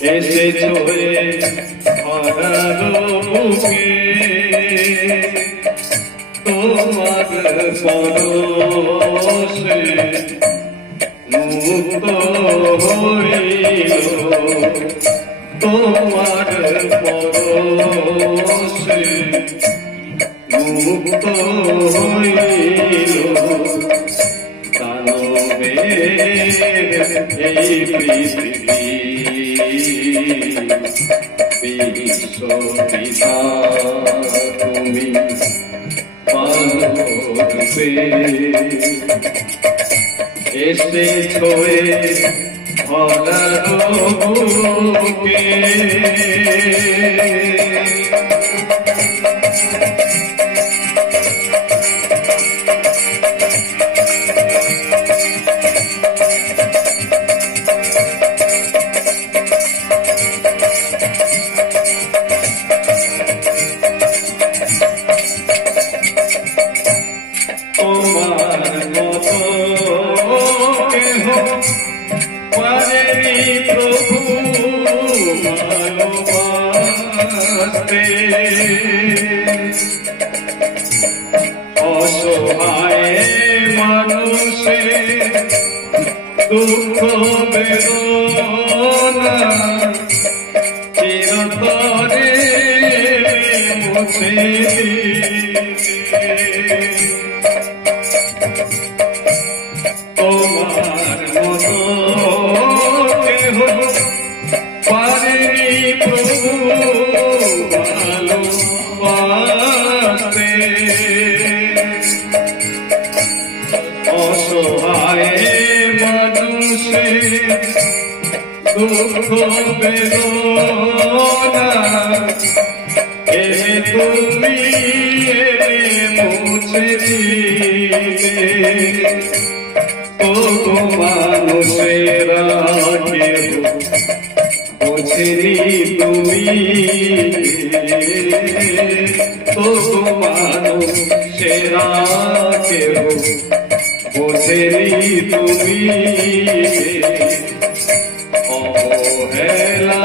এসেছ এ ধরার বুকে তোমার পরশে মুক্ত হইল। তোমার পরশে মুক্ত হইল। দানবে এই পৃথিবী। বিশ্বপিতা তুমি পালবে এসে ছোয়ে ভরারোকে অসহায় মানুষে দুঃখ বেদনা চিরতরে মুছে দিতে। দুঃখ বেদনা এ তুমি এ মুছে দিলে ও মানুষেরা কেউ বোঝেনি তুমি ও মানুষেরা কেউ বোঝেনি তুমি অবহেলা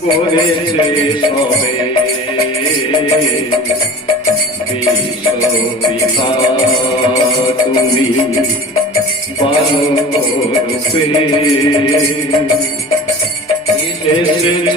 করেছে সবে। বিশ্বপিতা তুমি বালকরূপে এসেছ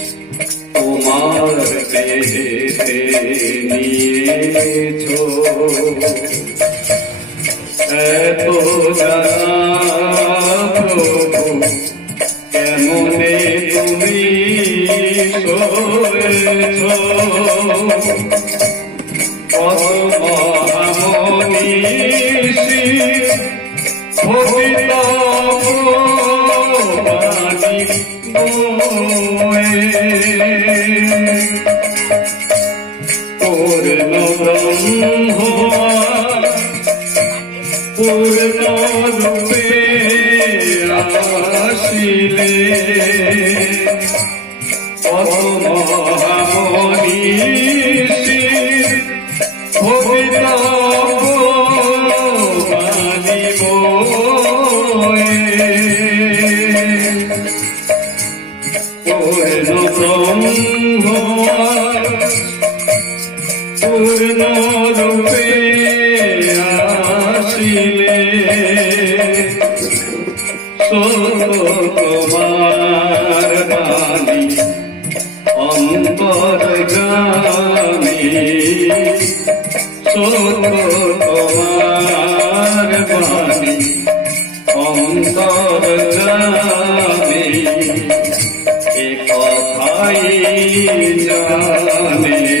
তোমার দেহে নিয়েছ এত কেমনে তুমি সয়েছ কত বাণী ব্রহ্ম পূর্ণ রূপে আসিলে কত মহামনীষী পতিত পূর্ণ রূপে আসিলে। তোমার বাণী অন্তর গামী তোমার বাণী অন্তর গামী এ কথাই জানে।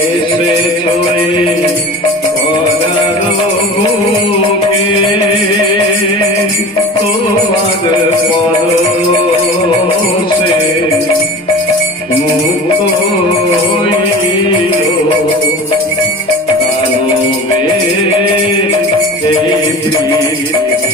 এসে চলে করার বুকে তোমার পরশে মুক্ত হইল বিশ্বপিতা